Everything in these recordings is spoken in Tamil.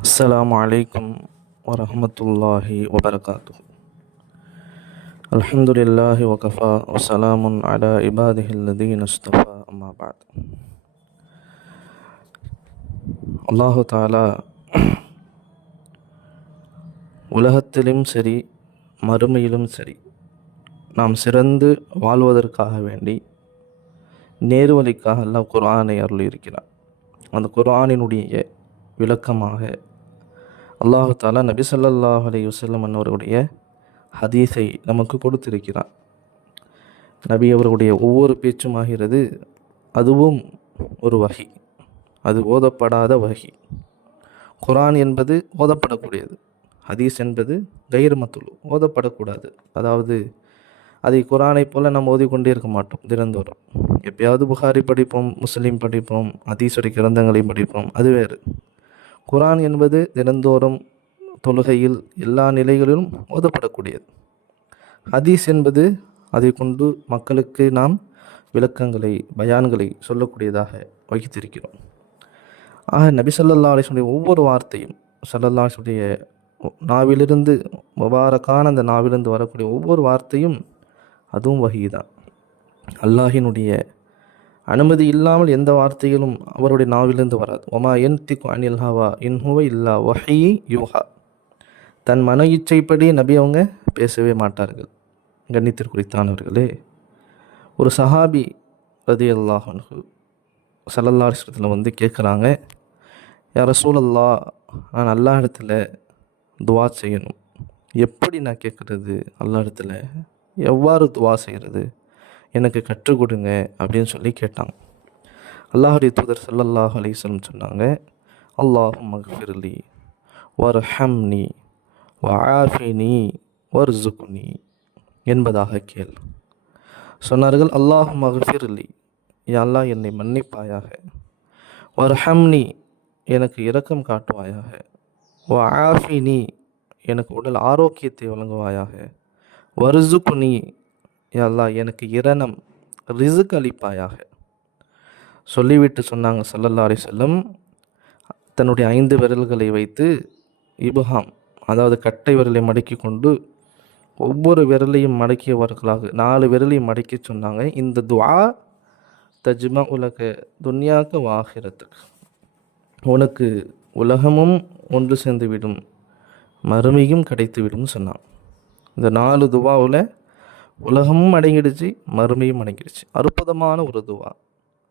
السلام عليكم ورحمة الله وبركاته الحمد لله وكفى وسلام على عباده الذين اصطفى أما بعد அல்லாஹு தாலா உலகத்திலும் சரி மறுமையிலும் சரி நாம் சிறந்து வாழ்வதற்காக வேண்டி நேர்வழிக்காக அல்லாஹ் குர்ஆனை அருளியிருக்கிறார் அந்த குர்ஆனினுடைய விளக்கமாக அல்லாஹு தாலா நபி சொல்லாஹ் அலி வசல்லம் அவர்களுடைய ஹதீஸை நமக்கு கொடுத்திருக்கிறார் நபி அவர்களுடைய ஒவ்வொரு பேச்சுமாகிறது அதுவும் ஒரு வகை. அது ஓதப்படாத வகை. குரான் என்பது ஓதப்படக்கூடியது ஹதீஸ் என்பது கைர்மத்துழு ஓதப்படக்கூடாது. அதாவது அதை குரானை போல் நம்ம ஓதிக்கொண்டே இருக்க மாட்டோம் தினந்தோறும். எப்பயாவது புகாரி படிப்போம் முஸ்லீம் படிப்போம் ஹதீஸுடைய கிரந்தங்களையும் படிப்போம் அது வேறு. குரான் என்பது தினந்தோறும் தொழுகையில் எல்லா நிலைகளிலும் ஓதப்படக்கூடியது. ஹதீஸ் என்பது அதை கொண்டு மக்களுக்கு நாம் விளக்கங்களை பயான்களை சொல்லக்கூடியதாக வகித்திருக்கிறோம். ஆக நபி சொல்லல்லா அலிஸ்வனுடைய ஒவ்வொரு வார்த்தையும் சல்லல்லா அலிஸ்வனுடைய நாவிலிருந்து முபாரக்கான அந்த நாவிலிருந்து வரக்கூடிய ஒவ்வொரு வார்த்தையும் அதுவும் வகை தான் அல்லாஹினுடைய அனுமதி இல்லாமல் எந்த வார்த்தைகளும் அவருடைய நாவிலிருந்து வராது. ஒமா என் திக்கு அனில் ஹவா? இன்ஹுவ இல்லா ஒஹி யூஹா. தன் மன இச்சைப்படி நபி அவங்க பேசவே மாட்டார்கள். கண்ணித்திற்குறித்தானவர்களே ஒரு சஹாபி ரதி அல்லாஹு சல்லல்லாஸ்லத்தில் வந்து கேட்குறாங்க யார சூழல்லா நான் அல்லா இடத்துல துவா செய்யணும். எப்படி நான் கேட்குறது? அல்லா இடத்துல எவ்வாறு துவா செய்கிறது எனக்கு கற்றுக் கொடுங்க அப்படின்னு சொல்லி கேட்டாங்க. அல்லாஹுடைய தூதர் சல்லல்லாஹ் அலிஸ்லம் சொன்னாங்க அல்லாஹ் மகஃபிர்லி வர்ஹம்னி வஆஃபினி வர்சுக்னி என்பதாக கேள். சொன்னார்கள் அல்லாஹ் மகஃபிர்லி யா அல்லாஹ் என்னை மன்னிப்பாயாக. வர்ஹம்னி எனக்கு இரக்கம் காட்டுவாயாக. வஆஃபினி எனக்கு உடல் ஆரோக்கியத்தை வழங்குவாயாக. வருசுக்குனி யல்லா எனக்கு இரணம் ரிசுக் அளிப்பாயாக. சொல்லிவிட்டு சொன்னாங்க சல்லல்லா அலி செல்லம் தன்னுடைய ஐந்து விரல்களை வைத்து இபுஹாம் அதாவது கட்டை விரலை மடக்கி கொண்டு ஒவ்வொரு விரலையும் மடக்கியவர்களாக நாலு விரலையும் மடக்கி சொன்னாங்க. இந்த துவா தஜ்மா உலக துன்யாக்க வாகிறதுக்கு உனக்கு உலகமும் ஒன்று சேர்ந்துவிடும் மறுமையும் கிடைத்துவிடும் சொன்னான். இந்த நாலு துவாவில் உலகமும் அடங்கிடுச்சு மறுமையும் அடங்கிடுச்சு. அற்புதமான ஒரு துவா.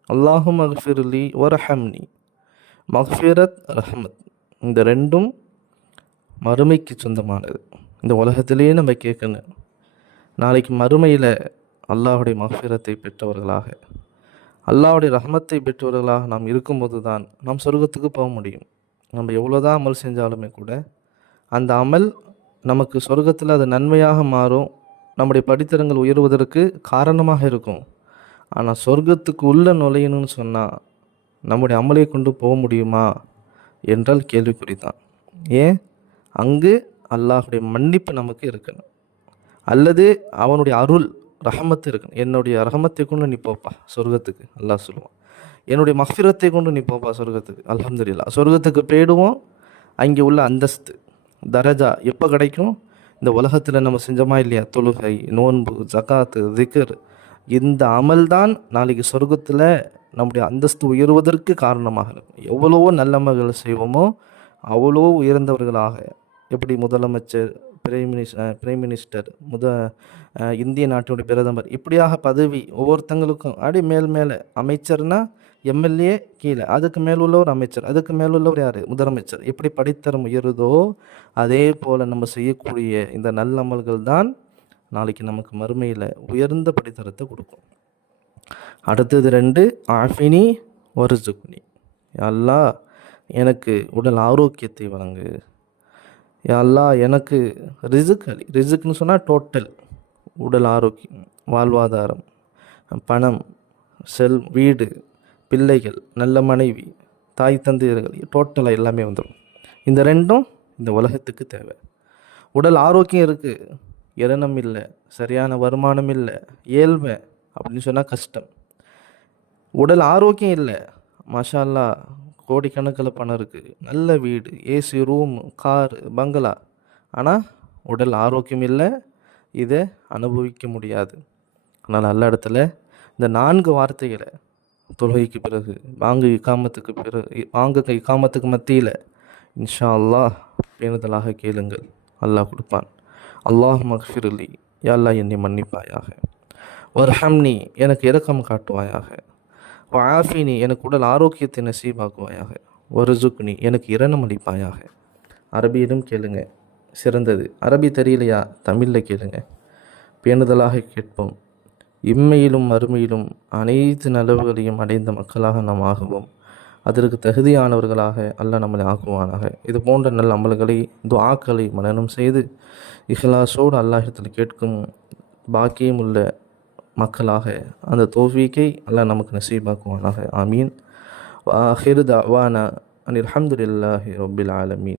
அல்லாஹு மஹ்ஃபிர்லி வரஹம்னி. மஹ்ஃபிரத் ரஹமத். இந்த ரெண்டும் மறுமைக்கு சொந்தமானது. இந்த உலகத்திலேயே நம்ம கேட்கணும். நாளைக்கு மறுமையில் அல்லாஹுடைய மஹ்ஃபிரத்தை பெற்றவர்களாக அல்லாஹுடைய ரஹமத்தை பெற்றவர்களாக நாம் இருக்கும்போது தான் நாம் சொர்க்கத்துக்கு போக முடியும். நம்ம எவ்வளோதான் அமல் செஞ்சாலுமே கூட அந்த அமல் நமக்கு சொர்க்கத்தில் அது நன்மையாக மாறும் நம்முடைய படித்தரங்கள் உயர்வதற்கு காரணமாக இருக்கும். ஆனால் சொர்க்கத்துக்கு உள்ள நுழையணும்னு சொன்னால் நம்முடைய அமலை கொண்டு போக முடியுமா என்றால் கேள்விக்குறி தான் ஏன்? அங்கு அல்லாஹுடைய மன்னிப்பு நமக்கு இருக்கணும். அல்லது அவனுடைய அருள் ரஹமத்து இருக்கணும். என்னுடைய ரஹமத்தை கொண்டு நீ போப்பா சொர்க்கத்துக்கு அல்லாஹ் சொல்லுவான். என்னுடைய மஃபிரத்தை கொண்டு நீ போப்பா சொர்க்கத்துக்கு அலமதுல்லா சொர்க்கத்துக்கு போயிடுவோம் அங்கே உள்ள அந்தஸ்து தரஜா எப்போ கிடைக்கும்? இந்த உலகத்தில் நம்ம செஞ்சோமா இல்லையா? தொழுகை நோன்பு ஜகாத்து திகர். இந்த அமல் தான் நாளைக்கு சொர்க்கத்தில் நம்முடைய அந்தஸ்து உயர்வதற்கு காரணமாக இருக்கும் எவ்வளவோ நல்லமகள் செய்வோமோ அவ்வளோ உயர்ந்தவர்களாக எப்படி முதலமைச்சர் பிரைம் மினிஸ்டர் பிரைம் மினிஸ்டர் முத இந்திய நாட்டினுடைய பிரதமர் இப்படியாக பதவி ஒவ்வொருத்தங்களுக்கும் அப்படி மேல் மேலே அமைச்சர்னா எம்எல்ஏ கீழே அதுக்கு மேல் உள்ளவர் அமைச்சர் அதுக்கு மேல் உள்ளவர் யார்? முதலமைச்சர். எப்படி படித்தரம் உயருதோ அதே போல் நம்ம செய்யக்கூடிய இந்த நல்லமல்கள் தான் நாளைக்கு நமக்கு மறுமையில் உயர்ந்த படித்தரத்தை கொடுக்கும். அடுத்தது ரெண்டு ஆஃபினி வருஜுக்குனி எல்லாம் எனக்கு உடல் ஆரோக்கியத்தை வழங்கு. அல்லா எனக்கு ரிசுக் அலி. ரிசுக்னு சொன்னால் டோட்டல் உடல் ஆரோக்கியம் வாழ்வாதாரம் பணம் செல் வீடு பிள்ளைகள் நல்ல மனைவி தாய் தந்தையர்கள் டோட்டலாக எல்லாமே வந்துடும் இந்த ரெண்டும் இந்த உலகத்துக்கு தேவை. உடல் ஆரோக்கியம் இருக்குது இரணம் இல்லை சரியான வருமானம் இல்லை ஏழ்மை அப்படின்னு சொன்னால் கஷ்டம். உடல் ஆரோக்கியம் இல்லை மஷாலா கோடிக்கணக்கில் பணம் இருக்குது நல்ல வீடு ஏசி ரூம் கார் பங்களா. ஆனால் உடல் ஆரோக்கியம் இல்லை. இதை அனுபவிக்க முடியாது. ஆனால் நல்ல இடத்துல இந்த நான்கு வார்த்தைகளை தொழுகைக்கு பிறகு வாங்க இக்காமத்துக்கு பிறகு வாங்க இக்காமத்துக்கு மத்தியில் இன்ஷா அல்லாஹ் பேணுதலாக கேளுங்கள். அல்லாஹ் கொடுப்பான். அல்லாஹ் மக்ஃபிருலி. யா என்னை மன்னிப்பாயாக. ஒரு ஹம்னி எனக்கு இரக்கம் காட்டுவாயாக. வாஃபினி எனக்கு உடல் ஆரோக்கியத்தை நசீபாக்குவாயாக. ஒருசுக்னி எனக்கு இரணம் அளிப்பாயாக. அரபியிலும் கேளுங்க. சிறந்தது. அரபி தெரியலையா? தமிழில் கேளுங்க. பேணுதலாக கேட்போம். இம்மையிலும் மறுமையிலும் அனைத்து நலவுகளையும் அடைந்த மக்களாக நாம் ஆகுவோம். அதற்கு தகுதியானவர்களாக அல்ல நம்மளை ஆக்குவானாக. இது போன்ற நல்ல அமல்களை துவாக்களை மனனம் செய்து இஹ்லாசோடு அல்லாஹத்தில் கேட்கும் பாக்கியம் உள்ள மக்களாக அந்த தோஃபீக்கை அல்லாஹ் நமக்கு நசீபாக்குவானாக ஆமீன் வாஹிர் தவானா அனில் அஹமதுல்லாஹி ரபில் ஆலமீன்